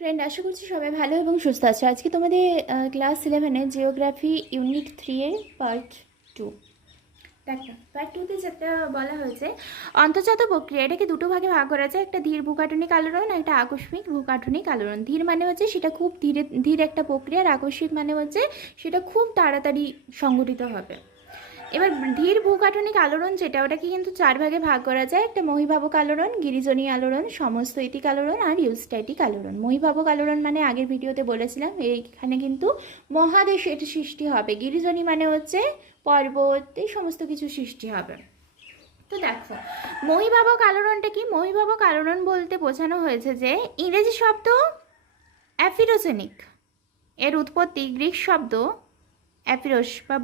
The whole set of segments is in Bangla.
ফ্রেন্ড, আশা করছি সবাই ভালো এবং সুস্থ আছে। আজকে তোমাদের ক্লাস 11-এর জিওগ্রাফি ইউনিট 3 এর পার্ট 2। দেখো, পার্ট 2-তে যেটা বলা হয়েছে, অন্তর্জাত প্রক্রিয়া এটাকে দুটো ভাগে ভাগ করা যায়। একটা ধীর ভূকাঠনিক আলোড়ন, একটা আকস্মিক ভূকাঠনিক আলোড়ন। ধীর মানে হচ্ছে সেটা খুব ধীর একটা প্রক্রিয়া, আর আকস্মিক মানে হচ্ছে সেটা খুব তাড়াতাড়ি সংঘটিত হবে। এবার ধীর ভূকাঠনিক আলোড়ন যেটা, ওটাকে কিন্তু 4 ভাগে ভাগ করা যায়। একটা মহীভাবক আলোড়ন, গিরিজনী আলোড়ন, সমস্থৈতিক আলোড়ন আর ইউস্ট্যাটিক আলোড়ন। মহীভাবক আলোড়ন মানে আগের ভিডিওতে বলেছিলাম, এইখানে কিন্তু মহাদেশের সৃষ্টি হবে। গিরিজনী মানে হচ্ছে পর্বত, এই সমস্ত কিছু সৃষ্টি হবে। তো দেখো, মহীভাবক আলোড়নটা কি? মহীভাবক আলোড়ন বলতে বোঝানো হয়েছে যে ইংরেজি শব্দ অ্যাফিরোজেনিক, এর উৎপত্তি গ্রিক শব্দ অ্যাপিরস বা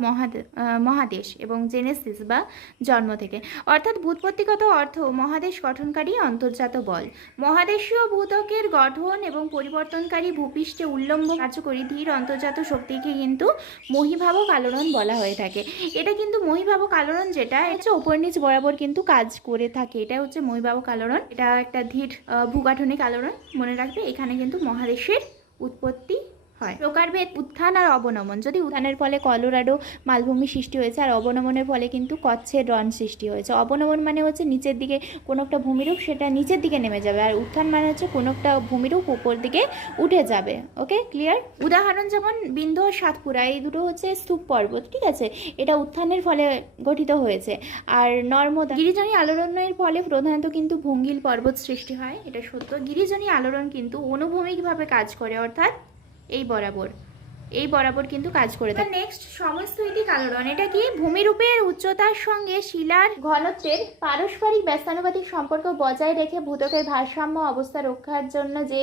মহাদেশ এবং জেনেসিস বা জন্ম থেকে, অর্থাৎ ভূৎপত্তিগত অর্থ মহাদেশ গঠনকারী অন্তর্জাত বল। মহাদেশীয় ভূত্বকের গঠন এবং পরিবর্তনকারী ভূপৃষ্ঠে উল্লম্ব কার্যকরী ধীর অন্তর্জাত শক্তিকে কিন্তু মহীভাবক আলোড়ন বলা হয়ে থাকে। এটা কিন্তু মহীভাবক আলোড়ন যেটা, এটা ওপর নিচ বরাবর কিন্তু কাজ করে থাকে। এটা হচ্ছে মহীভাবক আলোড়ন। এটা একটা ধীর ভূগাঠনিক আলোড়ন, মনে রাখবে। এখানে কিন্তু মহাদেশের উৎপত্তি হয়। প্রকারভেদ উত্থান আর অবনমন। যদি উত্থানের ফলে কলোরাডো মালভূমি সৃষ্টি হয়েছে, আর অবনমনের ফলে কিন্তু কচ্ছের রণ সৃষ্টি হয়েছে। অবনমন মানে হচ্ছে নিচের দিকে কোনো একটা ভূমিরূপ সেটা নিচের দিকে নেমে যাবে, আর উত্থান মানে হচ্ছে কোনো একটা ভূমিরূপ উপর দিকে উঠে যাবে। ওকে, ক্লিয়ার? উদাহরণ যেমন বিন্ধ্য ও সাতপুরা, এই দুটো হচ্ছে স্তূপ পর্বত, ঠিক আছে? এটা উত্থানের ফলে গঠিত হয়েছে। আর নর্মদা, গিরিজনী আলোড়নের ফলে প্রধানত কিন্তু ভঙ্গিল পর্বত সৃষ্টি হয়, এটা সত্য। গিরিজনী আলোড়ন কিন্তু অনুভূমিকভাবে কাজ করে, অর্থাৎ এই বরাবর কিন্তু কাজ করে থাকে। নেক্সট, সমস্থৈতিক আলোড়ন। এটা কি? ভূমিরূপের উচ্চতার সঙ্গে শিলার ঘনত্বের পারস্পরিক ব্যস্তানুপাতিক সম্পর্ক বজায় রেখে ভূত্বকের ভারসাম্য অবস্থা রক্ষার জন্য যে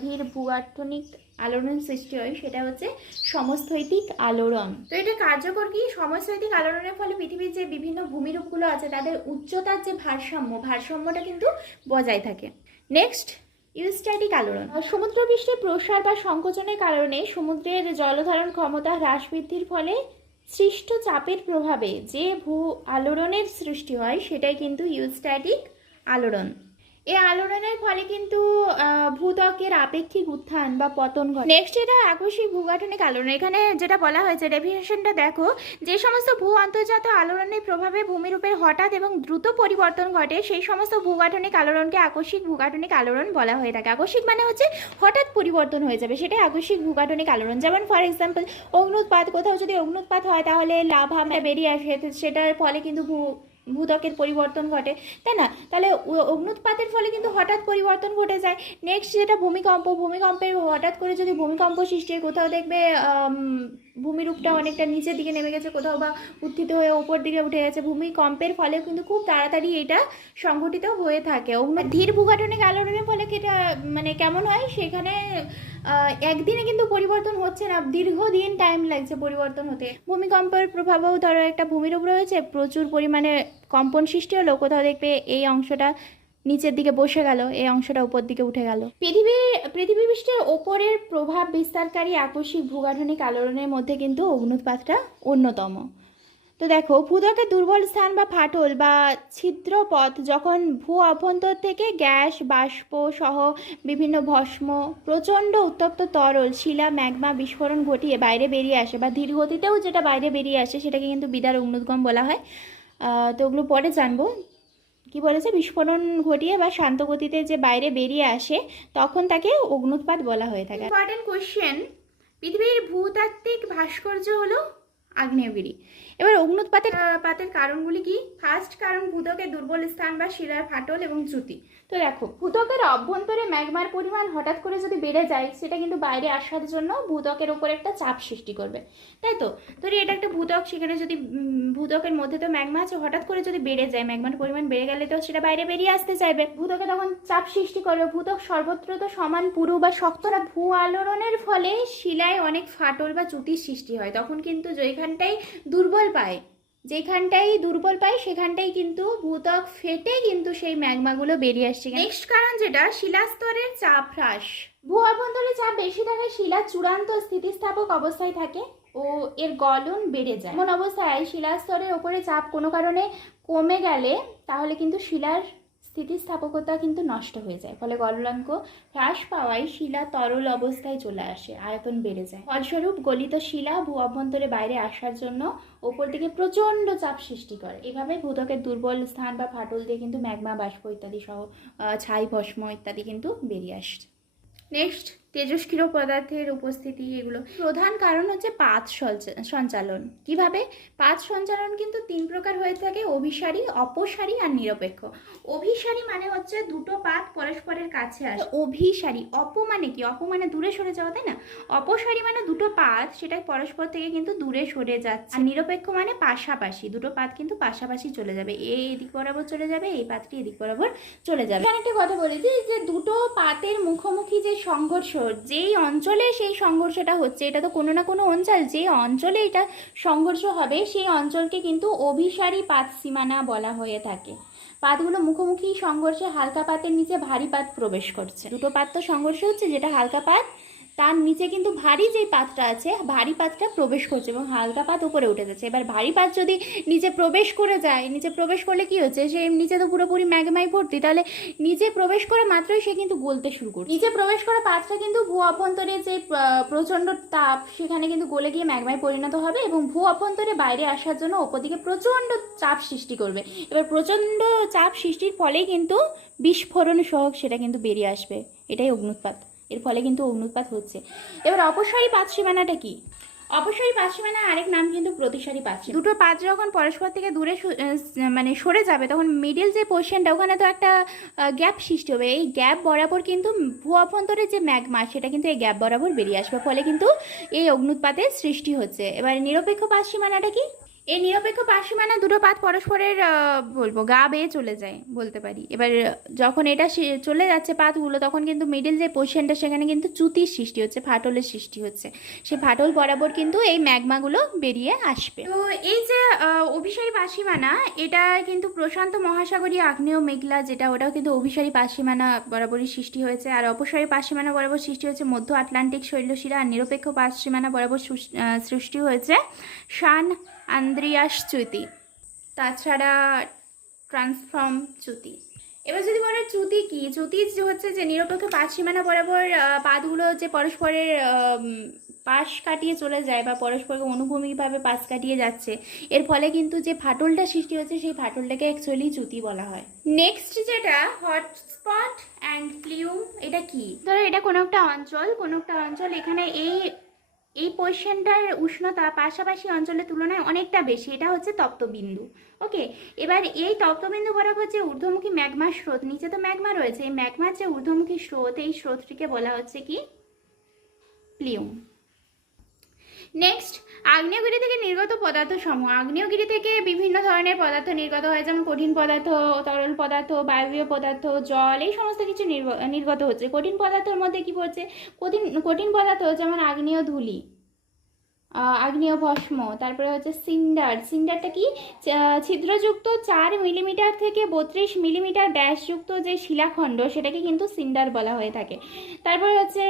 ধীর ভূগাঠনিক আলোড়ন সৃষ্টি হয়, সেটা হচ্ছে সমস্থৈতিক আলোড়ন। তো এটা কার্যকর কি? সমস্থৈতিক আলোড়নের ফলে পৃথিবীর যে বিভিন্ন ভূমিরূপগুলো আছে তাদের উচ্চতার যে ভারসাম্যটা কিন্তু বজায় থাকে। নেক্সট, ইউস্ট্যাটিক আলোড়ন। সমুদ্রপৃষ্ঠে প্রসার বা সংকোচনের কারণে সমুদ্রের জলধারণ ক্ষমতা হ্রাস বৃদ্ধির ফলে সৃষ্ট চাপের প্রভাবে যে ভূ আলোড়নের সৃষ্টি হয়, সেটাই কিন্তু ইউস্ট্যাটিক আলোড়ন। এই আলোড়নের ফলে কিন্তু ভূত্বকের আপেক্ষিক উত্থান বা পতন ঘটে। নেক্সট, এটা আকস্মিক ভূগাঠনিক আলোড়ন। এখানে যেটা বলা হয়েছে, ডেফিনেশনটা দেখো, যে সমস্ত ভূ অন্তর্জাত আলোড়নের প্রভাবে ভূমিরূপের হঠাৎ এবং দ্রুত পরিবর্তন ঘটে, সেই সমস্ত ভূগাঠনিক আলোড়নকে আকস্মিক ভূগাঠনিক আলোড়ন বলা হয়ে থাকে। আকস্মিক মানে হচ্ছে হঠাৎ পরিবর্তন হয়ে যাবে, সেটাই আকস্মিক ভূগাঠনিক আলোড়ন। যেমন ফর এক্সাম্পল, অগ্নুৎপাত। কোথাও যদি অগ্নুৎপাত হয় তাহলে লাভা বেরিয়ে আসে, সেটার ফলে কিন্তু ভূত্বকের পরিবর্তন ঘটে, তাই না? তাহলে অগ্নুৎপাতের ফলে কিন্তু হঠাৎ পরিবর্তন ঘটে যায়। নেক্সট, যেটা ভূমিকম্পের হঠাৎ করে যদি ভূমিকম্প সৃষ্টি হয়, কোথাও দেখবে ভূমিরূপটা অনেকটা নিচের দিকে নেমে গেছে, কোথাও বা উত্থিত হয়ে ওপর দিকে উঠে গেছে। ভূমিকম্পের ফলে কিন্তু খুব তাড়াতাড়ি এটা সংঘটিত হয়ে থাকে। ধীর ভূগাঠনিক আলোড়নের ফলে এটা মানে কেমন হয়, সেখানে একদিনে কিন্তু পরিবর্তন হচ্ছে না, দীর্ঘদিন টাইম লাগছে পরিবর্তন হতে। ভূমিকম্পের প্রভাবেও ধরো একটা ভূমিরূপ রয়েছে, প্রচুর পরিমাণে কম্পন সৃষ্টি হলো, কোথাও দেখবে এই অংশটা নিচের দিকে বসে গেল, এই অংশটা উপর দিকে উঠে গেল। পৃথিবী পৃষ্ঠের ওপরের প্রভাব বিস্তারকারী আকস্মিক ভূগাঠনিক আলোড়নের মধ্যে কিন্তু অগ্নুৎপাতটা অন্যতম। তো দেখো, ভূত্বকের দুর্বল স্থান বা ফাটল বা ছিদ্রপথ যখন ভূ অভ্যন্তর থেকে গ্যাস বাষ্প সহ বিভিন্ন ভস্ম, প্রচণ্ড উত্তপ্ত তরল, শিলা, ম্যাগমা বিস্ফোরণ ঘটিয়ে বাইরে বেরিয়ে আসে, বা ধীর গতিতেও যেটা বাইরে বেরিয়ে আসে সেটাকে কিন্তু বিদার অগ্নুদ্গম বলা হয়। তো ওগুলো পরে জানবো। কি বলেছে? বিস্ফোরণ ঘটিয়ে বা শান্ত গতিতে যে বাইরে বেরিয়ে আসে, তখন তাকে অগ্নুৎপাত বলা হয়ে থাকে। ইম্পর্টেন্ট কোশ্চেন, পৃথিবীর ভূতাত্ত্বিক ভাস্কর্য হলো আগ্নেয়গিরি। এবার অগ্নুৎপাতের কারণগুলি কি? ফার্স্ট কারণ, ভূত্বকের দুর্বল স্থান বা শিলার ফাটল এবং চ্যুতি। তো দেখো, ভূত্বকের অভ্যন্তরে ম্যাগমার পরিমাণ হঠাৎ করে যদি বেড়ে যায়, সেটা কিন্তু বাইরে আসার জন্য ভূত্বকের উপর একটা চাপ সৃষ্টি করবে, তাই তো? ধরি এটা একটা ভূত্বক, সেখানে যদি ভূত্বকের মধ্যে তো ম্যাগমা আছে, হঠাৎ করে যদি বেড়ে যায়, ম্যাগমার পরিমাণ বেড়ে গেলে তো সেটা বাইরে বেরিয়ে আসতে চাইবে, ভূত্বকে তখন চাপ সৃষ্টি করবে। ভূত্বক সর্বত্র তো সমান পুরু বা শক্ত না। ভূ আলোড়নের ফলে শিলায় অনেক ফাটল বা চ্যুতির সৃষ্টি হয়, তখন কিন্তু যেখানটাই দুর্বল পায় সেখানটাই কিন্তু ভূত্বক ফেটে কিন্তু সেই ম্যাগমাগুলো বেরিয়ে আসছে। নেক্সট কারণ যেটা, শিলাস্তরের চাপ হ্রাস। ভূ অভ্যন্তরে চাপ বেশি থাকায় শিলা চূড়ান্ত স্থিতিস্থাপক অবস্থায় থাকে ও এর গলন বেড়ে যায়। এমন অবস্থায় শিলাস্তরের ওপরে চাপ কোনো কারণে কমে গেলে তাহলে কিন্তু শিলার স্থিতিস্থাপকতা কিন্তু নষ্ট হয়ে যায়, ফলে গলনাঙ্ক হ্রাস পাওয়ায় শিলা তরল অবস্থায় চলে আসে, আয়তন বেড়ে যায়। ফলস্বরূপ গলিত শিলা ভূ অভ্যন্তরে বাইরে আসার জন্য ওপর দিকে প্রচণ্ড চাপ সৃষ্টি করে। এভাবে ভূত্বকের দুর্বল স্থান বা ফাটল দিয়ে কিন্তু ম্যাগমা, বাষ্প ইত্যাদি সহ ছাই, ভস্ম ইত্যাদি কিন্তু বেরিয়ে আসছে। নেক্সট, তেজস্ক্রিয় পদার্থের উপস্থিতি। এগুলো প্রধান কারণ হচ্ছে পাত সঞ্চালন। কিভাবে? পাত সঞ্চালন কিন্তু 3 প্রকার হয়ে থাকে: অভিসারী, অপসারী আর নিরপেক্ষ। অভিসারী মানে হচ্ছে দুটো পাত পরস্পরের কাছে আসে। অভিসারী। অপ মানে কি? অপ মানে দূরে সরে যাওয়া, তাই না? অপসারী মানে দুটো পাত সেটা পরস্পর থেকে কিন্তু দূরে সরে যাচ্ছে। আর নিরপেক্ষ মানে পাশাপাশি, দুটো পাত কিন্তু পাশাপাশি চলে যাবে, এদিক বরাবর চলে যাবে, এই পাতটি এদিক বরাবর চলে যাবে। এখানে একটা কথা বলেছি যে দুটো পাতের মুখোমুখি যে সংঘর্ষ, যেই অঞ্চলে সেই সংঘর্ষটা হচ্ছে, এটা তো কোনো না কোনো অঞ্চল, যে অঞ্চলে এটা সংঘর্ষ হবে সেই অঞ্চলকে কিন্তু অভিসারী পাত সীমানা বলা হয়ে থাকে। পাতগুলো মুখোমুখি সংঘর্ষে হালকা পাতের নিচে ভারী পাত প্রবেশ করছে। দুটো পাত তো সংঘর্ষ হচ্ছে, যেটা হালকা পাত, তার নিচে কিন্তু ভারী যেই পাতটা আছে, ভারী পাতটা প্রবেশ করছে এবং হালকা পাত উপরে উঠে যাচ্ছে। এবার ভারী পাত যদি নিচে প্রবেশ করে যায়, নিচে প্রবেশ করলে কি হচ্ছে, সে নিচে তো পুরোপুরি ম্যাগমাই ভর্তি, তাহলে নিচে প্রবেশ করে মাত্রই সে কিন্তু গলতে শুরু করছে। নিচে প্রবেশ করা পাতটা কিন্তু ভূ অভ্যন্তরে যে প্রচণ্ড তাপ, সেখানে কিন্তু গলে গিয়ে ম্যাগমায় পরিণত হবে এবং ভূ অভ্যন্তরে বাইরে আসার জন্য ওপর দিকে প্রচণ্ড চাপ সৃষ্টি করবে। এবার প্রচণ্ড চাপ সৃষ্টির ফলেই কিন্তু বিস্ফোরণ সহ সেটা কিন্তু বেরিয়ে আসবে। এটাই অগ্নুৎপাত। এর ফলে কিন্তু অগ্নুৎপাত হচ্ছে। এবার অপসারী পাত সীমানাটা কি? অপসারী পাত সীমানা আরেক নাম কিন্তু প্রতিসারী পাত সীমানা। দুটো পাত যখন পরস্পর থেকে দূরে মানে সরে যাবে, তখন মিডিল যে পোর্শনটা, ওখানে তো একটা গ্যাপ সৃষ্টি হবে। এই গ্যাপ বরাবর কিন্তু ভূ অভ্যন্তরে যে ম্যাগমা, সেটা কিন্তু এই গ্যাপ বরাবর বেরিয়ে আসবে, ফলে কিন্তু এই অগ্নুৎপাতের সৃষ্টি হচ্ছে। এবার নিরপেক্ষ পাত সীমানাটা কি? এই নিরপেক্ষ পাত সীমানা দুটো পাত পরস্পরের বলবো গা বেয়ে চলে যায় বলতে পারি। এবার যখন এটা চলে যাচ্ছে পাতগুলো, তখন কিন্তু মিডিল যে পোর্শনটা, সেখানে কিন্তু চ্যুতির সৃষ্টি হচ্ছে, ফাটলের সৃষ্টি হচ্ছে। সে ফাটল বরাবর কিন্তু এই ম্যাগমাগুলো বেরিয়ে আসবে। তো এই যে অভিসারী পাত সীমানা, এটা কিন্তু প্রশান্ত মহাসাগরীয় আগ্নেয় মেঘলা, যেটা ওটাও কিন্তু অভিসারী পাত সীমানা বরাবরই সৃষ্টি হয়েছে। আর অপসারী পাত সীমানা বরাবর সৃষ্টি হয়েছে মধ্য আটলান্টিক শৈলশিরা। আর নিরপেক্ষ পাত সীমানা বরাবর সৃষ্টি হয়েছে সান আন্দ্রিয়াস চ্যুতি, তাছাড়া ট্রান্সফর্ম চ্যুতি। এবার যদি বলে চ্যুতি কি? চ্যুতি হচ্ছে যে নিরপেক্ষ পাত সীমানা বরাবর পাতগুলো যে পরস্পরের পাশ কাটিয়ে চলে যায় বা পরস্পরকে অনুভূমিকভাবে পাশ কাটিয়ে যাচ্ছে, এর ফলে কিন্তু যে ফাটলটা সৃষ্টি হচ্ছে, সেই ফাটলটাকে অ্যাকচুয়ালি চ্যুতি বলা হয়। নেক্সট যেটা হটস্পট অ্যান্ড প্লিউম, এটা কি? ধরো এটা কোনো একটা অঞ্চল, এখানে এই পোর্শনটার উষ্ণতা পাশাপাশি অঞ্চলের তুলনায় অনেকটা বেশি, এটা হচ্ছে তপ্তবিন্দু। ওকে, এবার এই তপ্তবিন্দু বরাবর যে ঊর্ধ্বমুখী ম্যাগমার স্রোত, নিচে তো ম্যাগমা রয়েছে, এই ম্যাগমার যে ঊর্ধ্বমুখী স্রোত, এই স্রোতটিকে বলা হচ্ছে কি? প্লিউম। নেক্সট, আগ্নেয়গিরি থেকে নির্গত পদার্থ সমূহ। আগ্নেয়গিরি থেকে বিভিন্ন ধরনের পদার্থ নির্গত হয়, যেমন কঠিন পদার্থ, তরল পদার্থ, বায়বীয় পদার্থ, জল, এই সমস্ত কিছু নির্গত হচ্ছে। কঠিন পদার্থের মধ্যে কি পড়ছে? কঠিন পদার্থ যেমন আগ্নেয় ধূলি, আগ্নেয় ভস্ম, তারপরে হচ্ছে সিন্ডার। সিন্ডারটা কি? ছিদ্রযুক্ত 4 মিলিমিটার থেকে 32 মিলিমিটার ব্যাসযুক্ত যে শিলাখণ্ড, সেটাকে কিন্তু সিন্ডার বলা হয়ে থাকে। তারপরে হচ্ছে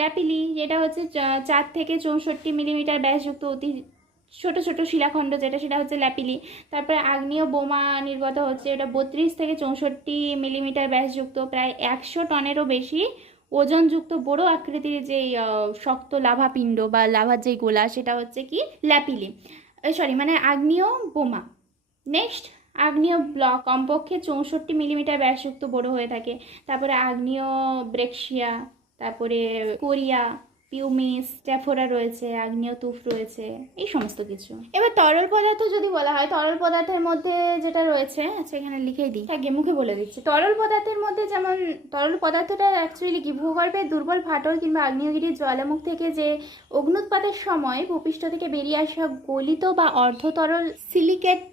ল্যাপিলি, যেটা হচ্ছে 4 থেকে 64 মিলিমিটার ব্যাসযুক্ত অতি ছোট ছোট শিলাখণ্ড, সেটা হচ্ছে ল্যাপিলি। তারপরে আগ্নেয় বোমা নির্গত হচ্ছে, এটা 32 থেকে 64 মিলিমিটার ব্যাসযুক্ত, প্রায় 100 টনেরও বেশি ওজনযুক্ত বড় আকৃতির যেই শক্ত লাভা পিণ্ড বা লাভার যেই গোলা, সেটা হচ্ছে কি? ল্যাপিলি, মানে আগ্নেয় বোমা। নেক্সট, আগ্নেয় ব্লক কমপক্ষে 64 মিলিমিটার ব্যাসযুক্ত বড় হয়ে থাকে। তারপরে আগ্নেয় ব্রেক্সিয়া, তারপরে কোরিয়া, পিউমিস, স্ট্যাফোরা রয়েছে, আগ্নেয় তুফ রয়েছে, এই সমস্ত কিছু। এবার তরল পদার্থ যদি বলা হয়, তরল পদার্থের মধ্যে যেটা রয়েছে, আচ্ছা এখানে লিখেই দিই, আগে মুখে বলে দিচ্ছি। তরল পদার্থের মধ্যে যেমন, তরল পদার্থটা অ্যাকচুয়ালি কি? ভূগর্ভের দুর্বল ফাটল কিংবা আগ্নেয়গিরির জ্বালামুখ থেকে যে অগ্নুৎপাতের সময় ভূপৃষ্ঠ থেকে বেরিয়ে আসা গলিত বা অর্ধতরল সিলিকেট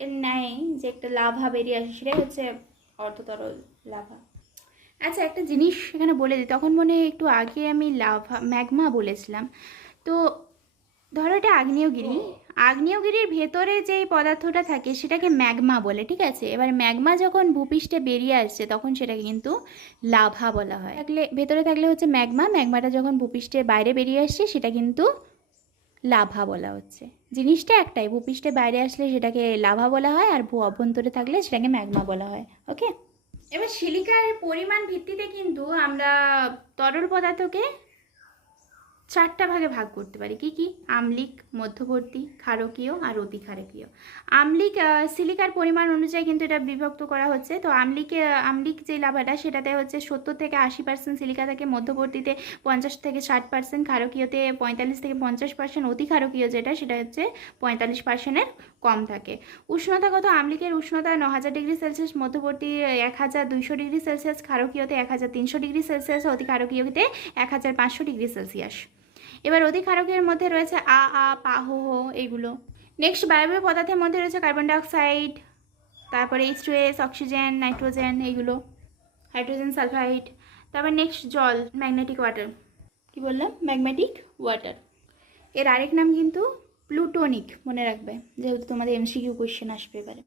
এর ন্যায় যে একটা লাভা বেরিয়ে আসে, সেটাই হচ্ছে অর্ধতরল লাভা। আচ্ছা একটা জিনিস এখানে বলে দিই, তখন মনে একটু আগে আমি লাভা ম্যাগমা বলেছিলাম, তো ধরো এটা আগ্নেয়গিরির ভেতরে যেই পদার্থটা থাকে সেটাকে ম্যাগমা বলে, ঠিক আছে? এবার ম্যাগমা যখন ভূপৃষ্ঠে বেরিয়ে আসছে, তখন সেটাকে কিন্তু লাভা বলা হয়। ভেতরে থাকলে হচ্ছে ম্যাগমাটা যখন ভূপৃষ্ঠের বাইরে বেরিয়ে আসছে, সেটা কিন্তু লাভা বলা হচ্ছে। জিনিসটা একটাই, ভূপৃষ্ঠে বাইরে আসলে সেটাকে লাভা বলা হয়, আর ভূ অভ্যন্তরে থাকলে সেটাকে ম্যাগমা বলা হয়। ওকে, এবার সিলিকার পরিমাণ ভিত্তিতে কিন্তু আমরা তরল পদার্থকে 4টা ভাগে ভাগ করতে পারি। কি কি? আম্লিক, মধ্যবর্তী, ক্ষারকীয় আর অতি ক্ষারকীয়। আম্লিক সিলিকার পরিমাণ অনুযায়ী কিন্তু এটা বিভক্ত করা হচ্ছে। তো আম্লিক যে লাভাটা সেটাতে হচ্ছে 70 থেকে 80% সিলিকা থাকে, মধ্যবর্তীতে 50 থেকে 60%, ক্ষারকীয়তে 45 থেকে 50%, অতি ক্ষারকীয় যেটা সেটা হচ্ছে 45%-এর কম থাকে। উষ্ণতাগত আম্লিকের উষ্ণতা 9000 ডিগ্রি সেলসিয়াস, মধ্যবর্তী 1200 ডিগ্রি সেলসিয়াস, ক্ষারকীয়তে 1300 ডিগ্রি সেলসিয়াস, অতি ক্ষারকীয়তে 1500 ডিগ্রি সেলসিয়াস। এবার অতি ক্ষারকের মধ্যে রয়েছে পা, হো এইগুলো। নেক্সট বায়বীয় পদার্থের মধ্যে রয়েছে কার্বন ডাইঅক্সাইড, তারপরে H2S, অক্সিজেন, নাইট্রোজেন এইগুলো, হাইড্রোজেন সালফাইড। তারপর নেক্সট জল, ম্যাগনেটিক ওয়াটার। কি বললাম? Magnetic water. এর আরেক নাম কিন্তু প্লুটোনিক, মনে রাখবে, যেহেতু তোমাদের MCQ কোয়েশ্চেন আসবে এবারে।